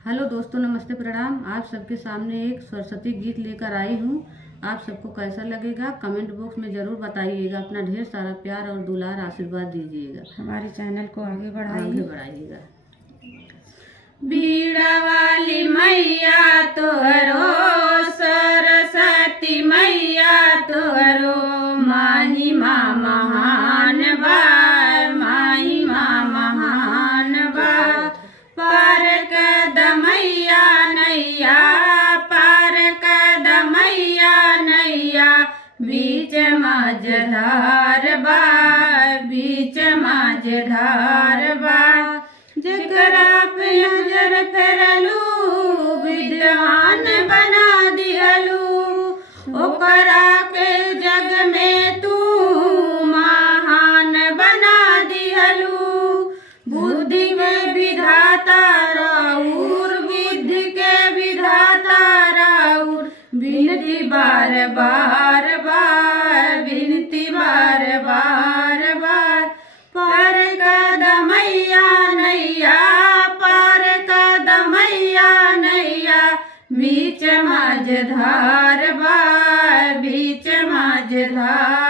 Hello दोस्तों, नमस्ते, प्रणाम। आप सबके सामने एक सरस्वती गीत लेकर आई हूँ। आप सबको कैसा लगेगा कमेंट बॉक्स में ज़रूर बताइएगा। अपना ढेर सारा प्यार और दुलार आशीर्वाद दीजिएगा। हमारे चैनल को आगे बढ़ाइएगा। बीड़ा वाली मैया तोहरो, सरस्वती मैया तोहरो, महिमा महान बा, महिमा महान बा। पार कदमैया नैया, पार कदमैया नैया, बीच माझधार बा, बीच माझधार बा। जेकरा पे नजर फेरलू, विद्वान बना दिहलू, ओकरा के जग में तू महान बना दिहलू। बुद्धि में विधाता राउर, विधि के विधाता राउर, विनती बार बार बार, विनती बार बार बार। पार कदमैया नैया, पार कदमैया नैया, बीच माझधार बा, बीच माझधार।